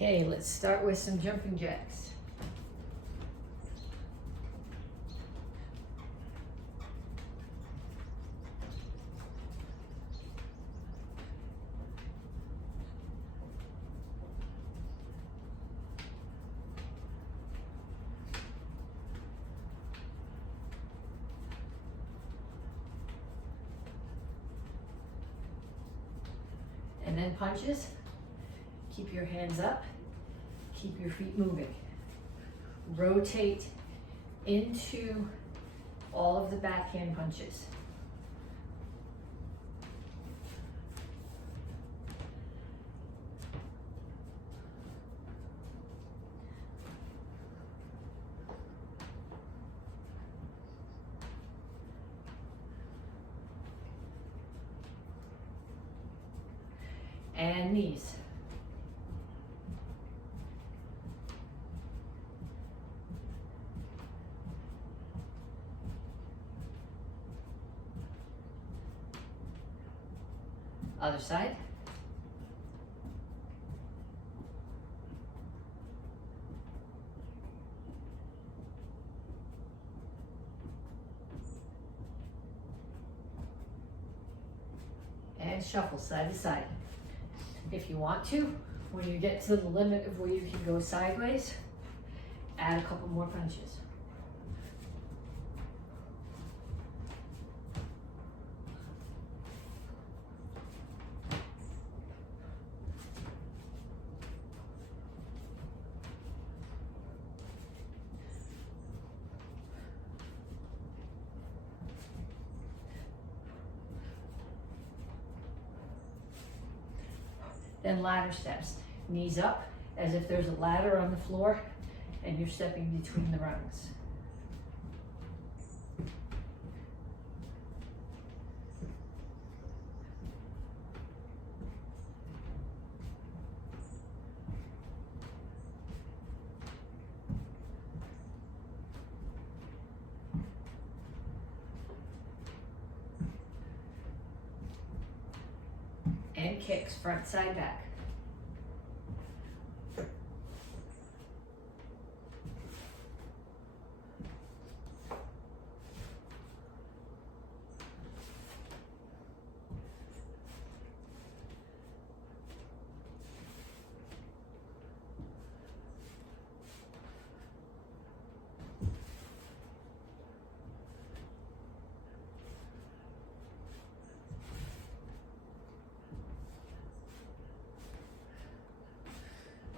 Okay, let's start with some jumping jacks. And then punches. Keep your hands up. Keep your feet moving. Rotate into all of the backhand punches. And knees. Other side. And shuffle side to side. If you want to, when you get to the limit of where you can go sideways, add a couple more punches. Then ladder steps. Knees up as if there's a ladder on the floor and you're stepping between the rungs. And kicks, front, side, back.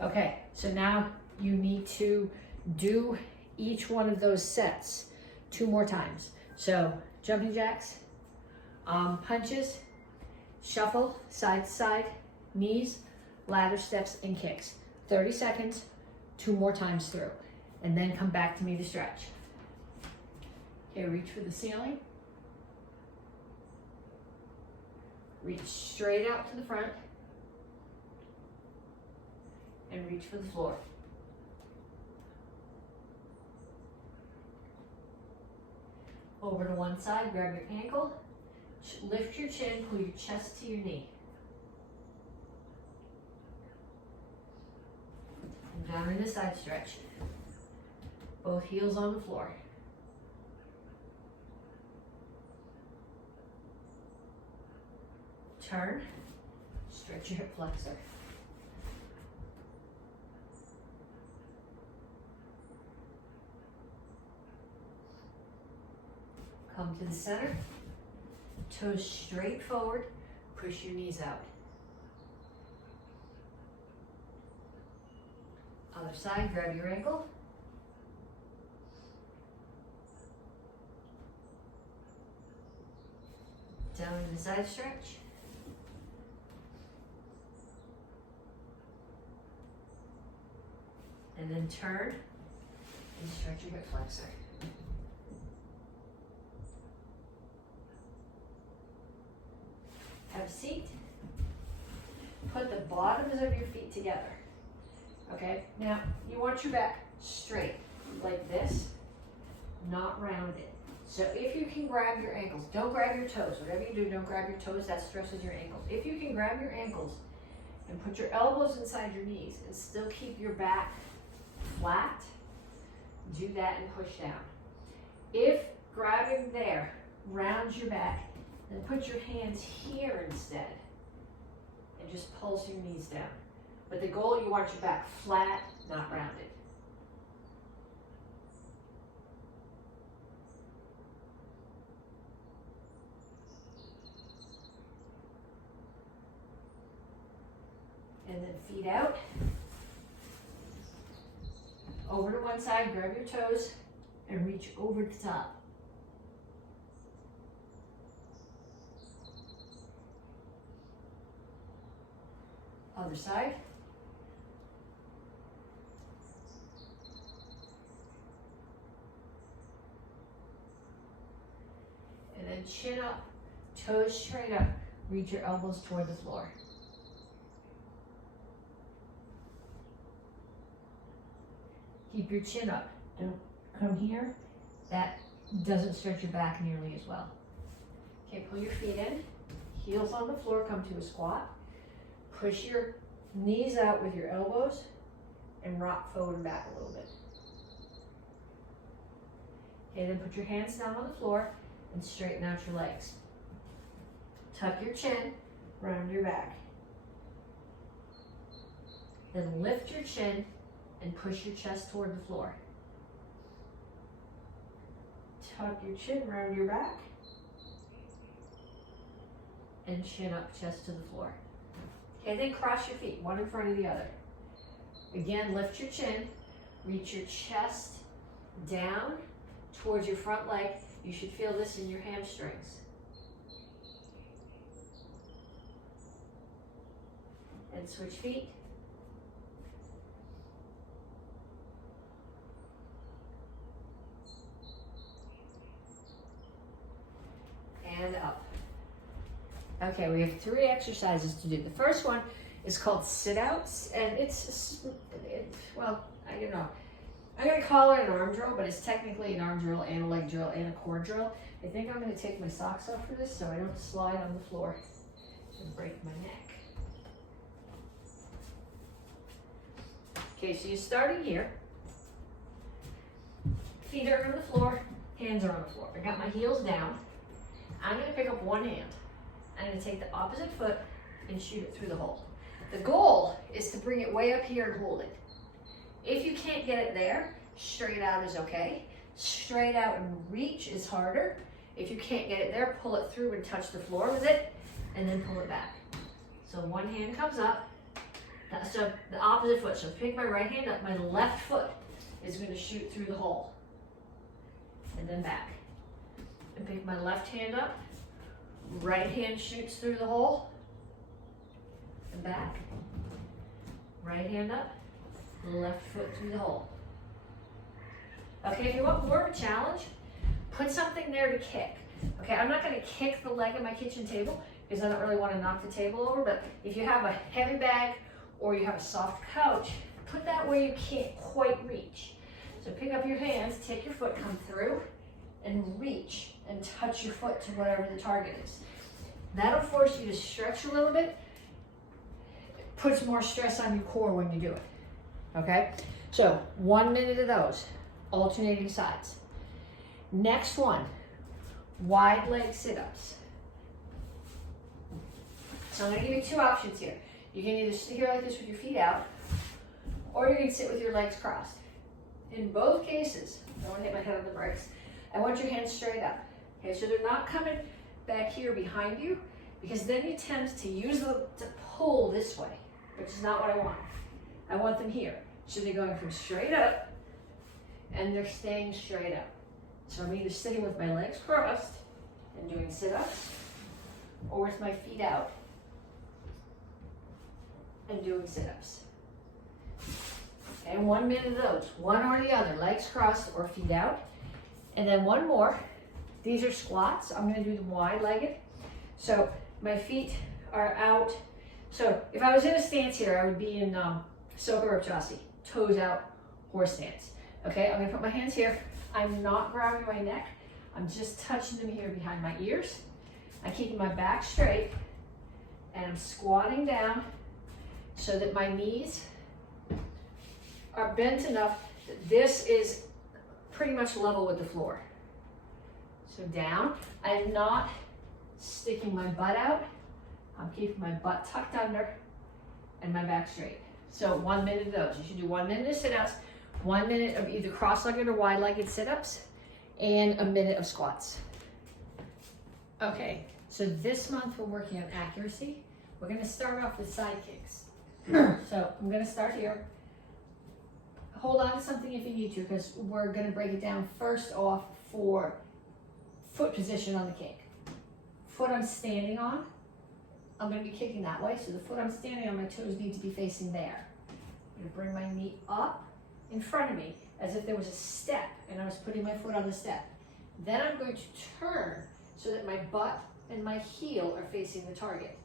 Okay, so now you need to do each one of those sets 2 more times. So jumping jacks, punches, shuffle, side to side, knees, ladder steps, and kicks. 30 seconds, 2 more times through. And then come back to me to stretch. Okay, reach for the ceiling. Reach straight out to the front. And reach for the floor. Over to one side, grab your ankle, lift your chin, pull your chest to your knee. And down in the side stretch. Both heels on the floor. Turn, stretch your hip flexor. Come to the center, toes straight forward, push your knees out. Other side, grab your ankle. Down in the side stretch. And then turn and stretch your hip flexor. Have a seat. Put the bottoms of your feet together. Okay, now you want your back straight like this, not rounded. So if you can grab your ankles, don't grab your toes. Whatever you do, don't grab your toes, that stresses your ankles. If you can grab your ankles and put your elbows inside your knees and still keep your back flat, do that and push down. If grabbing there rounds your back, then put your hands here instead and just pulse your knees down. But the goal, you want your back flat, not rounded. And then feet out. Over to one side, grab your toes, and reach over the top. Other side. And then chin up, toes straight up, reach your elbows toward the floor. Keep your chin up. Don't come here. That doesn't stretch your back nearly as well. Okay, pull your feet in. Heels on the floor, come to a squat. Push your knees out with your elbows and rock forward and back a little bit. Okay, then put your hands down on the floor and straighten out your legs. Tuck your chin, round your back. Then lift your chin and push your chest toward the floor. Tuck your chin, round your back. And chin up, chest to the floor. Okay, then cross your feet, one in front of the other. Again, lift your chin, reach your chest down towards your front leg. You should feel this in your hamstrings. And switch feet. And up. Okay, we have 3 exercises to do. The first one is called sit-outs, and well, I don't know. I'm gonna call it an arm drill, but it's technically an arm drill and a leg drill and a core drill. I think I'm gonna take my socks off for this so I don't slide on the floor and break my neck. Okay, so you're starting here. Feet are on the floor, hands are on the floor. I got my heels down. I'm gonna pick up one hand. I'm gonna take the opposite foot and shoot it through the hole. The goal is to bring it way up here and hold it. If you can't get it there, straight out is okay. Straight out and reach is harder. If you can't get it there, pull it through and touch the floor with it, and then pull it back. So one hand comes up, so the opposite foot. So pick my right hand up, my left foot is gonna shoot through the hole, and then back. And pick my left hand up, right hand shoots through the hole, and back. Right hand up, left foot through the hole. Okay, if you want more of a challenge, put something there to kick. Okay, I'm not gonna kick the leg of my kitchen table because I don't really wanna knock the table over, but if you have a heavy bag or you have a soft couch, put that where you can't quite reach. So pick up your hands, take your foot, come through, and reach and touch your foot to whatever the target is. That'll force you to stretch a little bit. It puts more stress on your core when you do it. Okay? So 1 minute of those, alternating sides. Next one, wide leg sit-ups. So I'm gonna give you 2 options here. You can either sit here like this with your feet out, or you can sit with your legs crossed. In both cases, I don't want to hit my head on the brakes, I want your hands straight up. Okay, so they're not coming back here behind you, because then you tend to use them to pull this way, which is not what I want. I want them here. So they're going from straight up, and they're staying straight up. So I'm either sitting with my legs crossed and doing sit-ups, or with my feet out and doing sit-ups. And 1 minute of those, one or the other, legs crossed or feet out. And then one more. These are squats. I'm gonna do them wide-legged. So my feet are out. So if I was in a stance here, I would be in Soka, toes out, horse stance. Okay, I'm gonna put my hands here. I'm not grabbing my neck. I'm just touching them here behind my ears. I'm keeping my back straight, and I'm squatting down so that my knees are bent enough that this is pretty much level with the floor. So down. I'm not sticking my butt out. I'm keeping my butt tucked under and my back straight. So 1 minute of those. You should do 1 minute of sit-ups, 1 minute of either cross-legged or wide-legged sit-ups, and a minute of squats. Okay, so this month we're working on accuracy. We're gonna start off with side kicks. So I'm gonna start here. Hold on to something if you need to, because we're gonna break it down first off for foot position on the kick. Foot I'm standing on, I'm gonna be kicking that way, so the foot I'm standing on, my toes need to be facing there. I'm gonna bring my knee up in front of me as if there was a step and I was putting my foot on the step. Then I'm going to turn so that my butt and my heel are facing the target.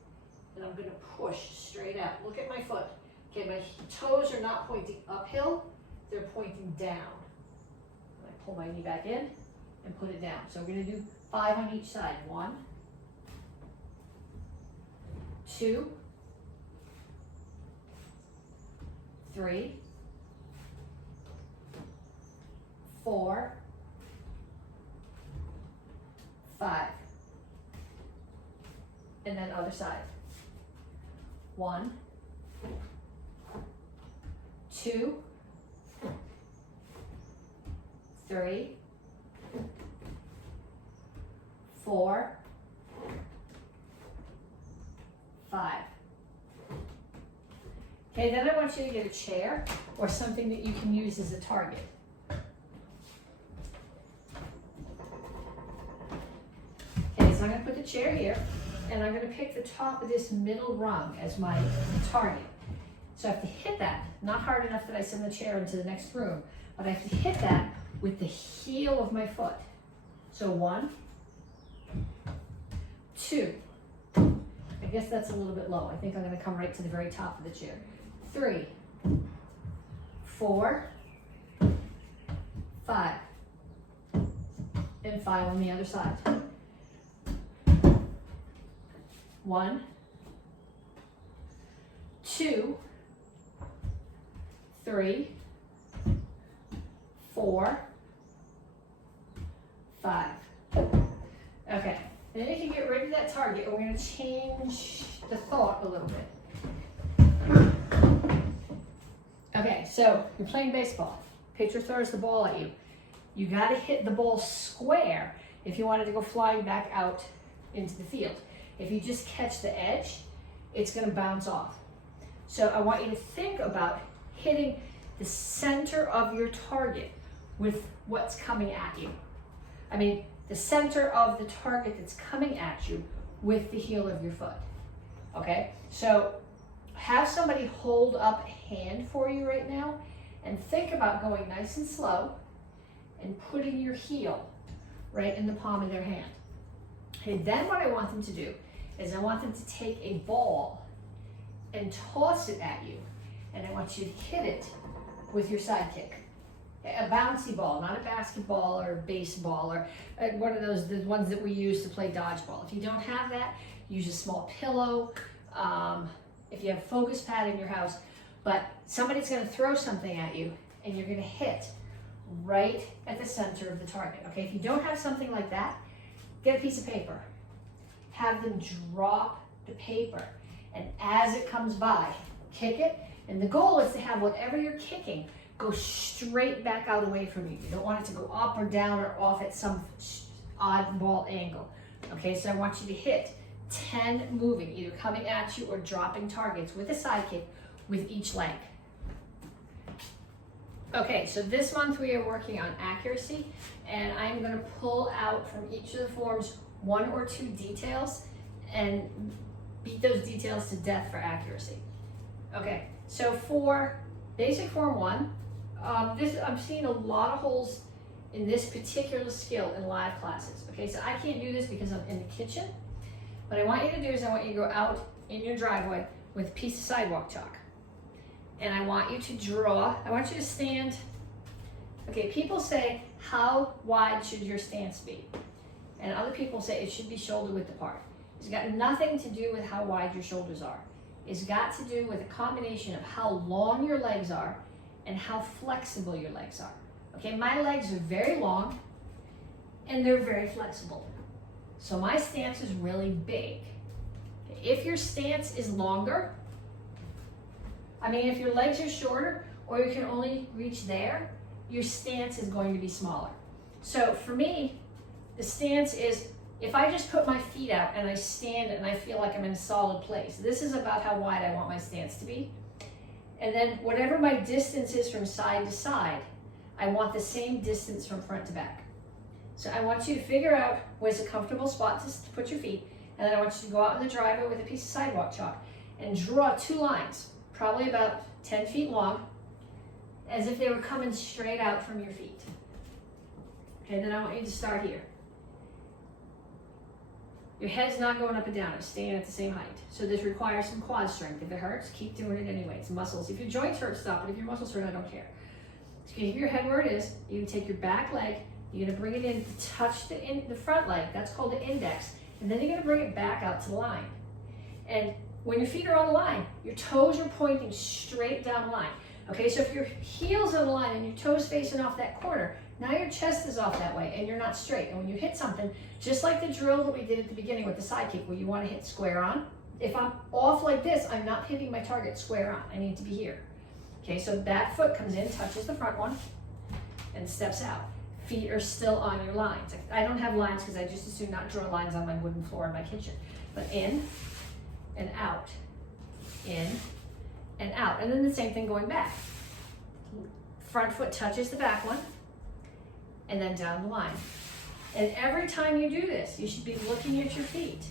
And I'm gonna push straight out. Look at my foot. Okay, my toes are not pointing uphill, they're pointing down. I pull my knee back in and put it down. So we're gonna do 5 on each side. 1, 2, 3, 4, 5. And then other side. 1, 2, 3, 4, 5. Okay, then I want you to get a chair or something that you can use as a target. Okay, so I'm going to put the chair here, and I'm going to pick the top of this middle rung as my target. So I have to hit that, not hard enough that I send the chair into the next room, but I have to hit that with the heel of my foot. So 1, 2. I guess that's a little bit low. I think I'm going to come right to the very top of the chair. 3, 4, 5, and 5 on the other side. 1, 2, 3, 4, 5. Okay, then you can get rid of that target, and we're going to change the thought a little bit. Okay, so you're playing baseball. Pitcher throws the ball at you. You got to hit the ball square if you want it to go flying back out into the field. If you just catch the edge, it's going to bounce off. So I want you to think about hitting the center of your target with what's coming at you. I mean, the center of the target that's coming at you with the heel of your foot. Okay, so have somebody hold up a hand for you right now and think about going nice and slow and putting your heel right in the palm of their hand. Okay, then what I want them to do is I want them to take a ball and toss it at you, and I want you to hit it with your side kick. A bouncy ball, not a basketball or baseball or one of those, the ones that we use to play dodgeball. If you don't have that, use a small pillow. If you have a focus pad in your house, but somebody's going to throw something at you and you're going to hit right at the center of the target. Okay, if you don't have something like that, get a piece of paper. Have them drop the paper, and as it comes by, kick it. And the goal is to have whatever you're kicking go straight back out away from you. You don't want it to go up or down or off at some oddball angle. Okay, so I want you to hit 10 moving, either coming at you or dropping targets with a side kick with each leg. Okay, so this month we are working on accuracy, and I'm going to pull out from each of the forms 1 or 2 details and beat those details to death for accuracy. Okay, so for basic form 1, I'm seeing a lot of holes in this particular skill in live classes. Okay, so I can't do this because I'm in the kitchen. What I want you to do is I want you to go out in your driveway with a piece of sidewalk chalk. And I want you to draw, I want you to stand. Okay, people say, how wide should your stance be? And other people say it should be shoulder width apart. It's got nothing to do with how wide your shoulders are. is got to do with a combination of how long your legs are and how flexible your legs are. Okay, my legs are very long and they're very flexible. So my stance is really big. If your stance is longer, if your legs are shorter or you can only reach there, your stance is going to be smaller. So for me, the stance is if I just put my feet out and I stand and I feel like I'm in a solid place. This is about how wide I want my stance to be. And then whatever my distance is from side to side, I want the same distance from front to back. So I want you to figure out where's a comfortable spot to put your feet, and then I want you to go out in the driveway with a piece of sidewalk chalk and draw 2 lines, probably about 10 feet long, as if they were coming straight out from your feet. Okay, then I want you to start here. Your head's not going up and down, it's staying at the same height. So this requires some quad strength. If it hurts, keep doing it anyway. It's muscles. If your joints hurt, stop. But if your muscles hurt, I don't care. So you keep your head where it is. You can take your back leg, you're gonna bring it in to touch the front leg. That's called the index. And then you're gonna bring it back out to the line. And when your feet are on the line, your toes are pointing straight down the line. Okay, so if your heel's on the line and your toes facing off that corner, now your chest is off that way and you're not straight. And when you hit something, just like the drill that we did at the beginning with the side kick where you want to hit square on, if I'm off like this, I'm not hitting my target square on. I need to be here. Okay, so that foot comes in, touches the front one, and steps out. Feet are still on your lines. I don't have lines because I just assume not draw lines on my wooden floor in my kitchen. But in and out, in and out. And then the same thing going back. Front foot touches the back one, and then down the line. And every time you do this, you should be looking at your feet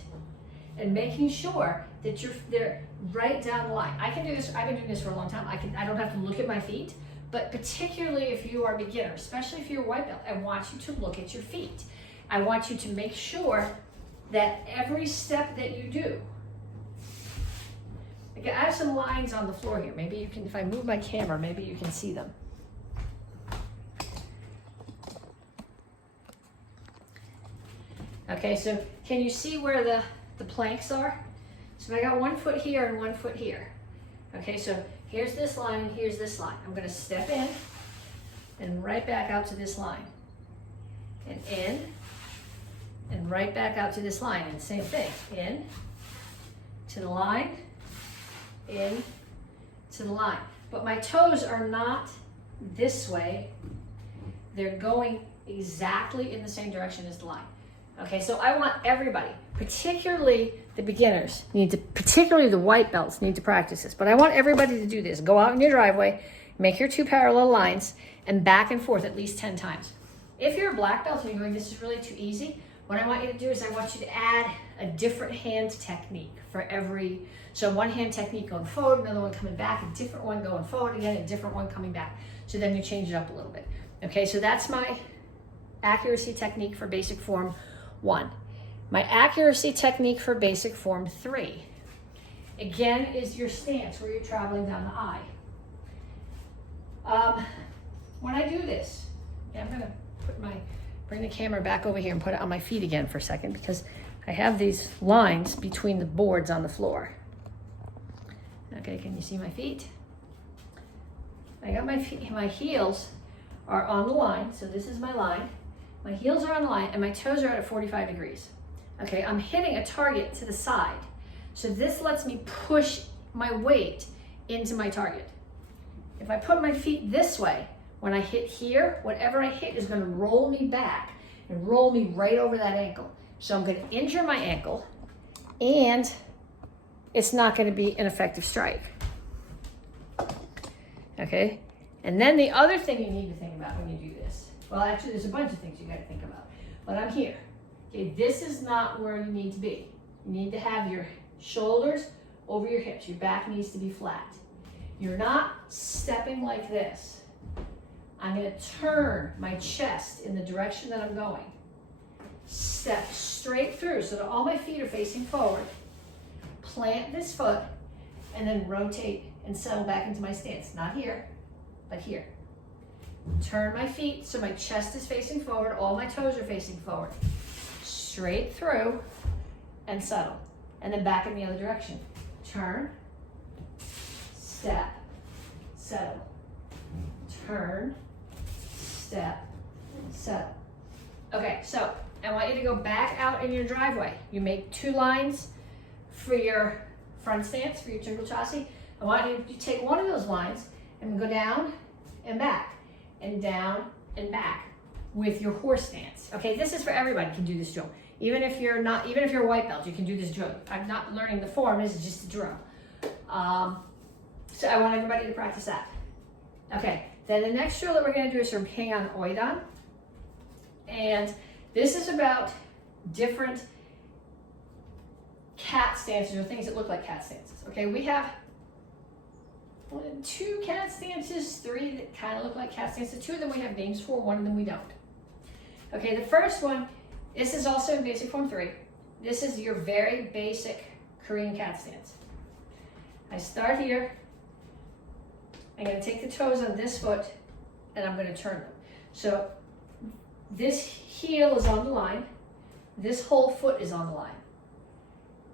and making sure that they're right down the line. I can do this, I've been doing this for a long time. I don't have to look at my feet, but particularly if you are a beginner, especially if you're a white belt, I want you to look at your feet. I want you to make sure that every step that you do, I have some lines on the floor here. Maybe you can, if I move my camera, maybe you can see them. Okay, so can you see where the planks are? So I got 1 foot here and 1 foot here. Okay, so here's this line and here's this line. I'm gonna step in and right back out to this line. And in and right back out to this line. And same thing, in to the line, in to the line. But my toes are not this way. They're going exactly in the same direction as the line. Okay, so I want everybody, particularly the beginners, particularly the white belts need to practice this, but I want everybody to do this. Go out in your driveway, make your 2 parallel lines, and back and forth at least 10 times. If you're a black belt and you're going, this is really too easy, what I want you to do is I want you to add a different hand technique for every, so one hand technique going forward, another one coming back, a different one going forward again, a different one coming back. So then you change it up a little bit. Okay, so that's my accuracy technique for basic form 1. My accuracy technique for basic form 3, again, is your stance where you're traveling down the eye. When I do this, I'm gonna bring the camera back over here and put it on my feet again for a second because I have these lines between the boards on the floor. Okay, can you see my feet? I got my feet, my heels are on the line, so this is my line. My heels are on the line and my toes are at 45 degrees. Okay, I'm hitting a target to the side. So this lets me push my weight into my target. If I put my feet this way, when I hit here, whatever I hit is gonna roll me back and roll me right over that ankle. So I'm gonna injure my ankle and it's not gonna be an effective strike. Okay, and then the other thing you need to think about when you do this, well, actually, there's a bunch of things you got to think about, but I'm here. Okay, this is not where you need to be. You need to have your shoulders over your hips. Your back needs to be flat. You're not stepping like this. I'm going to turn my chest in the direction that I'm going. Step straight through so that all my feet are facing forward. Plant this foot and then rotate and settle back into my stance. Not here, but here. Turn my feet so my chest is facing forward, all my toes are facing forward. Straight through and settle. And then back in the other direction. Turn step, settle, turn, step, settle. Okay, so I want you to go back out in your driveway. You make 2 lines for your front stance, for your Untitled chassis. I want you to take one of those lines and go down and back, and down and back with your horse stance. Okay, this is for everybody can do this drill. Even if you're a white belt, you can do this drill. I'm not learning the form, this is just a drill. So I want everybody to practice that. Okay, then the next drill that we're gonna do is from Hang on Oidan. And this is about different cat stances or things that look like cat stances. Okay, we have 2 cat stances, 3 that kind of look like cat stances. 2 of them we have names for, 1 of them we don't. Okay, the first one, this is also in basic form 3. This is your very basic Korean cat stance. I start here. I'm going to take the toes on this foot and I'm going to turn them. So this heel is on the line. This whole foot is on the line.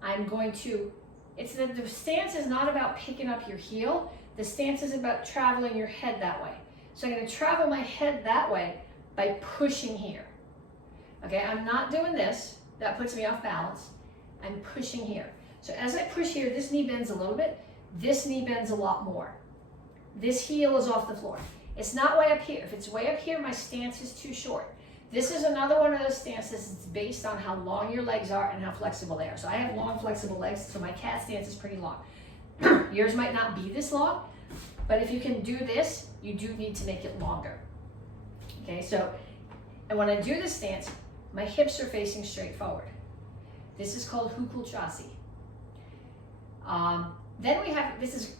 I'm going to, the stance is not about picking up your heel. The stance is about traveling your head that way. So I'm going to travel my head that way by pushing here. Okay, I'm not doing this. That puts me off balance. I'm pushing here. So as I push here, this knee bends a little bit. This knee bends a lot more. This heel is off the floor. It's not way up here. If it's way up here, my stance is too short. This is another one of those stances. It's based on how long your legs are and how flexible they are. So I have long, flexible legs, so my cat stance is pretty long. Yours might not be this long, but if you can do this, you do need to make it longer. Okay, so, and when I do this stance, my hips are facing straight forward. This is called Untitled chassis. Then we have, this is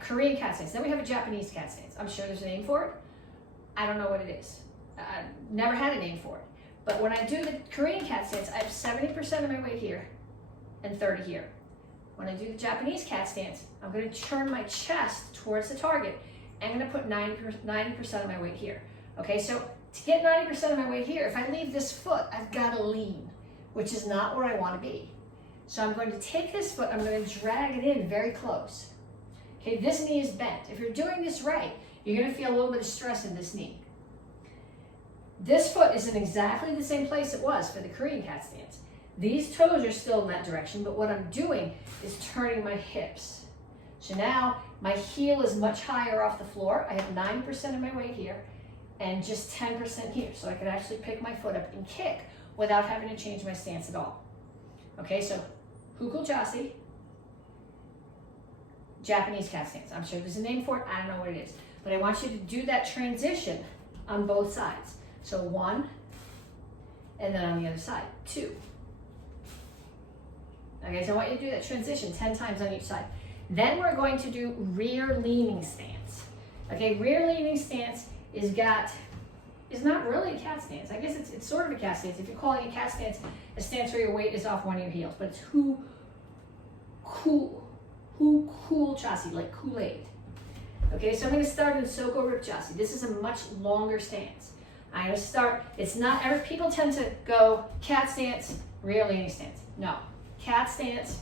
Korean cat stance. Then we have a Japanese cat stance. I'm sure there's a name for it. I don't know what it is. I've never had a name for it. But when I do the Korean cat stance, I have 70% of my weight here and 30 here. When I do the Japanese cat stance, I'm going to turn my chest towards the target. I'm going to put 90% of my weight here. Okay, so to get 90% of my weight here, if I leave this foot, I've got to lean, which is not where I want to be. So I'm going to take this foot, I'm going to drag it in very close. Okay, this knee is bent. If you're doing this right, you're going to feel a little bit of stress in this knee. This foot is in exactly the same place it was for the Korean cat stance. These toes are still in that direction, but what I'm doing is turning my hips. So now my heel is much higher off the floor. I have 9% of my weight here and just 10% here. So I can actually pick my foot up and kick without having to change my stance at all. Okay, so Untitled chassis, Japanese cat stance. I'm sure there's a name for it. I don't know what it is. But I want you to do that transition on both sides. So 1, and then on the other side, 2. Okay, so I want you to do that transition 10 times on each side. Then we're going to do rear leaning stance. Okay, rear leaning stance is not really a cat stance. I guess it's sort of a cat stance. If you're calling a cat stance, a stance where your weight is off one of your heels, but it's cool chassis, like Kool-Aid. Okay, so I'm going to start in Soko Rip chassis. This is a much longer stance. I'm going to start, people tend to go cat stance, rear leaning stance. No, cat stance,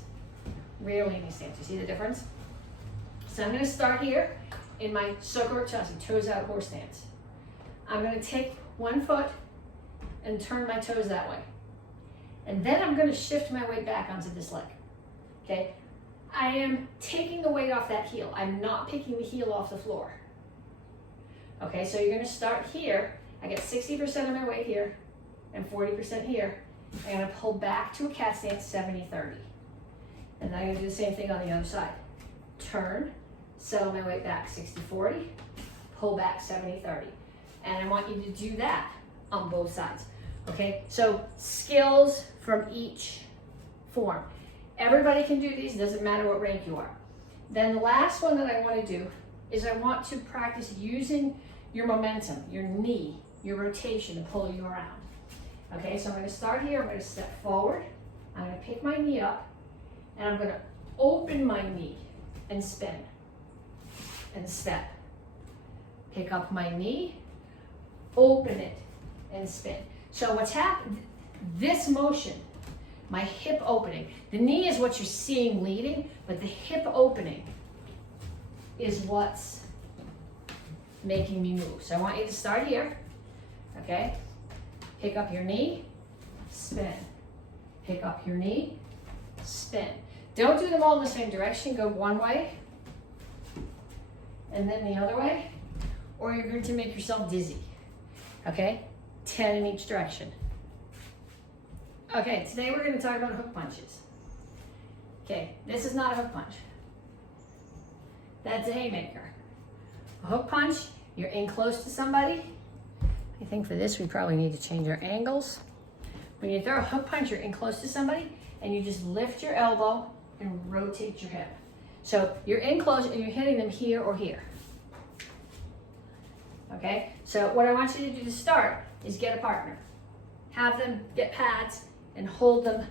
rear leaning stance. You see the difference? So I'm going to start here in my Soko Rip chassis, toes out horse stance. I'm going to take one foot and turn my toes that way. And then I'm going to shift my weight back onto this leg. Okay? I am taking the weight off that heel. I'm not picking the heel off the floor. Okay, so you're going to start here. I get 60% of my weight here and 40% here. I'm going to pull back to a cat stance, 70-30. And then I'm going to do the same thing on the other side. Turn, settle my weight back, 60-40, pull back, 70-30. And I want you to do that on both sides. Okay, so skills from each form. Everybody can do these, doesn't matter what rank you are. Then the last one that I want to do is I want to practice using your momentum, your knee, your rotation to pull you around. Okay, so I'm going to start here, I'm going to step forward, I'm going to pick my knee up, and I'm going to open my knee and spin and step. Pick up my knee, open it, and spin. So what's happened, this motion, my hip opening, the knee is what you're seeing leading, but the hip opening is what's making me move. So I want you to start here, okay? Pick up your knee, spin. Pick up your knee, spin. Don't do them all in the same direction. Go one way and then the other way, or you're going to make yourself dizzy, okay? 10 in each direction. Okay, today we're going to talk about hook punches. Okay, this is not a hook punch. That's a haymaker. A hook punch, you're in close to somebody. I think for this we probably need to change our angles. When you throw a hook punch, you're in close to somebody and you just lift your elbow and rotate your hip. So you're in close and you're hitting them here or here. Okay, so what I want you to do to start is get a partner. Have them get pads and hold them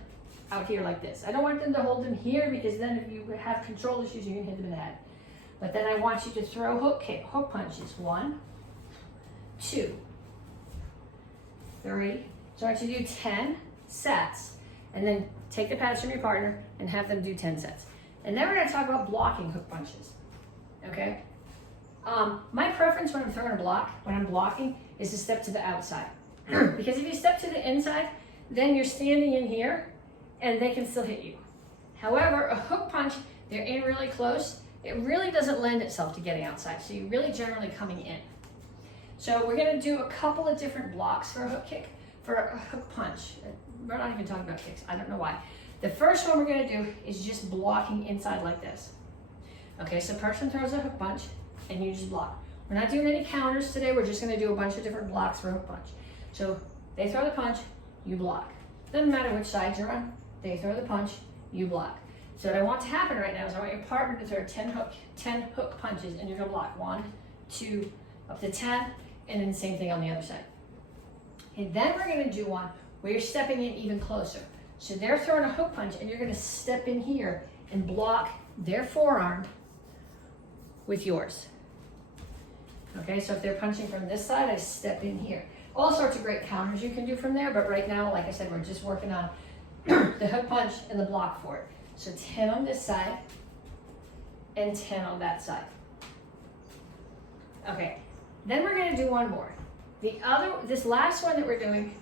out here like this. I don't want them to hold them here because then if you have control issues, you can hit them in the head. But then I want you to throw hook punches. 1, 2, 3. So I want you to do 10 sets and then take the pads from your partner and have them do 10 sets. And then we're going to talk about blocking hook punches. Okay? My preference when I'm throwing a block, when I'm blocking, is to step to the outside. Because if you step to the inside, then you're standing in here and they can still hit you. However, a hook punch, they're in really close, it really doesn't lend itself to getting outside. So you're really generally coming in. So we're going to do a couple of different blocks for a hook kick, for a hook punch. We're not even talking about kicks. I don't know why. The first one we're going to do is just blocking inside like this. Okay, so person throws a hook punch and you just block. We're not doing any counters today. We're just going to do a bunch of different blocks for a hook punch. So they throw the punch, you block. Doesn't matter which side you're on. They throw the punch, you block. So what I want to happen right now is I want your partner to throw 10 hook punches and you're going to block 1, 2, up to 10, and then the same thing on the other side. And then we're going to do one where you're stepping in even closer. So they're throwing a hook punch and you're going to step in here and block their forearm with yours. Okay, so if they're punching from this side, I step in here. All sorts of great counters you can do from there, but right now, like I said, we're just working on the hook punch and the block for it. So 10 on this side and 10 on that side. Okay, then we're going to do one more. This last one that we're doing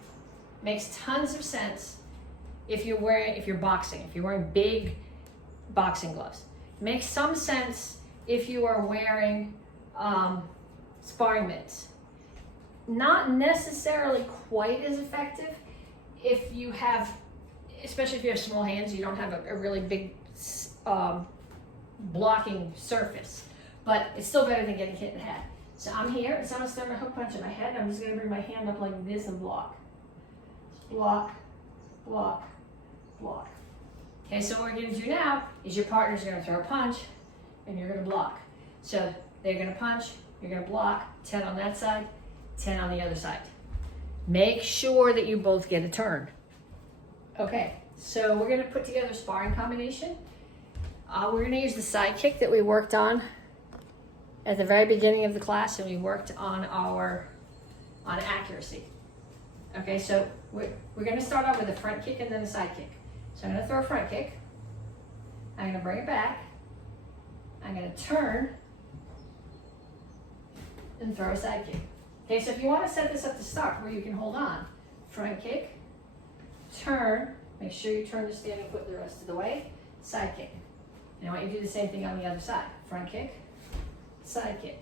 makes tons of sense if you're boxing, if you're wearing big boxing gloves. It makes some sense if you are wearing sparring mitts. Not necessarily quite as effective if you have, especially if you have small hands, you don't have a really big blocking surface, but it's still better than getting hit in the head. So I'm here, and someone's throwing a hook punch in my head, and I'm just going to bring my hand up like this and block. Block, block, block. Okay, so what we're going to do now is your partner's going to throw a punch, and you're going to block. So they're going to punch, you're going to block, 10 on that side, 10 on the other side. Make sure that you both get a turn. Okay, so we're going to put together a sparring combination. We're going to use the side kick that we worked on at the very beginning of the class, and we worked on accuracy. Okay, so we're going to start off with a front kick and then a side kick. So I'm going to throw a front kick. I'm going to bring it back. I'm going to turn and throw a side kick. Okay, so if you want to set this up to start where you can hold on, front kick, turn, make sure you turn the standing foot the rest of the way, side kick. And I want you to do the same thing on the other side. Front kick, side kick.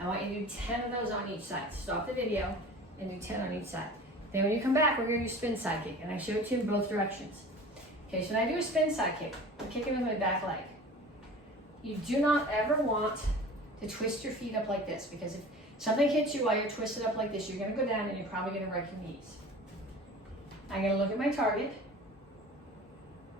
I want you to do 10 of those on each side. Stop the video and do 10 on each side. Then when you come back, we're going to do spin side kick, and I show it to you in both directions. Okay, so when I do a spin side kick, I'm kicking with my back leg. You do not ever want to twist your feet up like this, because if something hits you while you're twisted up like this, you're going to go down and you're probably going to wreck your knees. I'm going to look at my target.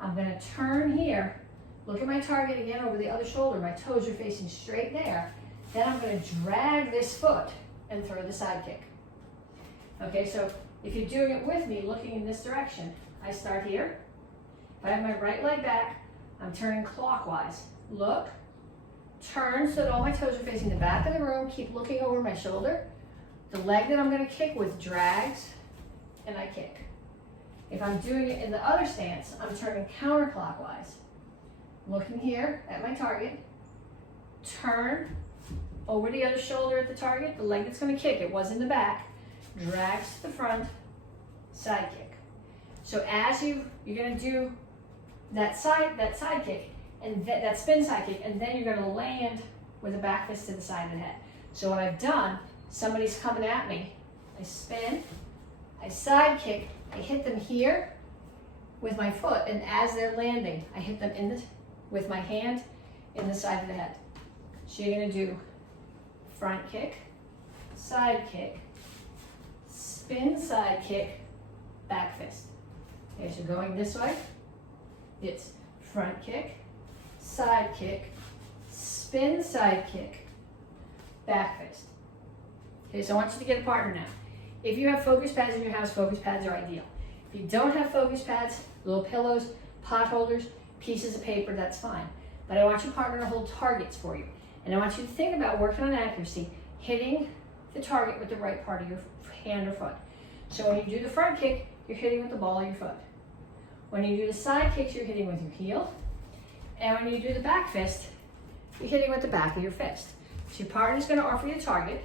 I'm going to turn here, look at my target again over the other shoulder. My toes are facing straight there. Then I'm going to drag this foot and throw the side kick. Okay, so if you're doing it with me, looking in this direction, I start here. If I have my right leg back, I'm turning clockwise. Look, turn so that all my toes are facing the back of the room. Keep looking over my shoulder. The leg that I'm going to kick with drags, and I kick. If I'm doing it in the other stance, I'm turning counterclockwise. Looking here at my target, turn over the other shoulder at the target, the leg that's going to kick, it was in the back, drags to the front, side kick. So as you're going to do that side kick, and that spin side kick, and then you're going to land with a back fist to the side of the head. So what I've done, somebody's coming at me, I spin, I side kick, I hit them here with my foot, and as they're landing, I hit them with my hand in the side of the head. So you're going to do front kick, side kick, spin side kick, back fist. Okay, so going this way, it's front kick, side kick, spin side kick, back fist. Okay, so I want you to get a partner now. If you have focus pads in your house, focus pads are ideal. If you don't have focus pads, little pillows, pot holders, pieces of paper, that's fine. But I want your partner to hold targets for you. And I want you to think about working on accuracy, hitting the target with the right part of your hand or foot. So when you do the front kick, you're hitting with the ball of your foot. When you do the side kicks, you're hitting with your heel. And when you do the back fist, you're hitting with the back of your fist. So your partner's going to offer you the target,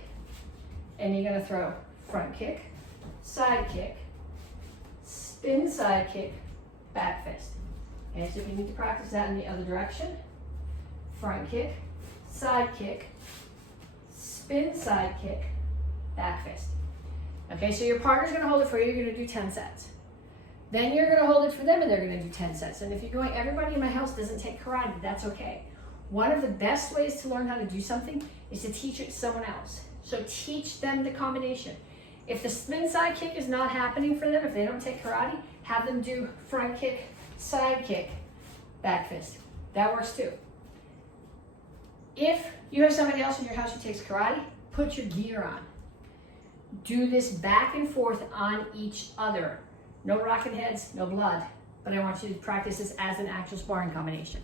and you're going to throw front kick, side kick, spin side kick, back fist. Okay, so if you need to practice that in the other direction, front kick, side kick, spin side kick, back fist. Okay, so your partner's going to hold it for you. You're going to do 10 sets. Then you're going to hold it for them, and they're going to do 10 sets. And if you're going, everybody in my house doesn't take karate, that's okay. One of the best ways to learn how to do something is to teach it to someone else. So teach them the combination. If the spin side kick is not happening for them, if they don't take karate, have them do front kick, side kick, back fist. That works too. If you have somebody else in your house who takes karate, put your gear on. Do this back and forth on each other. No rocket heads, no blood, but I want you to practice this as an actual sparring combination.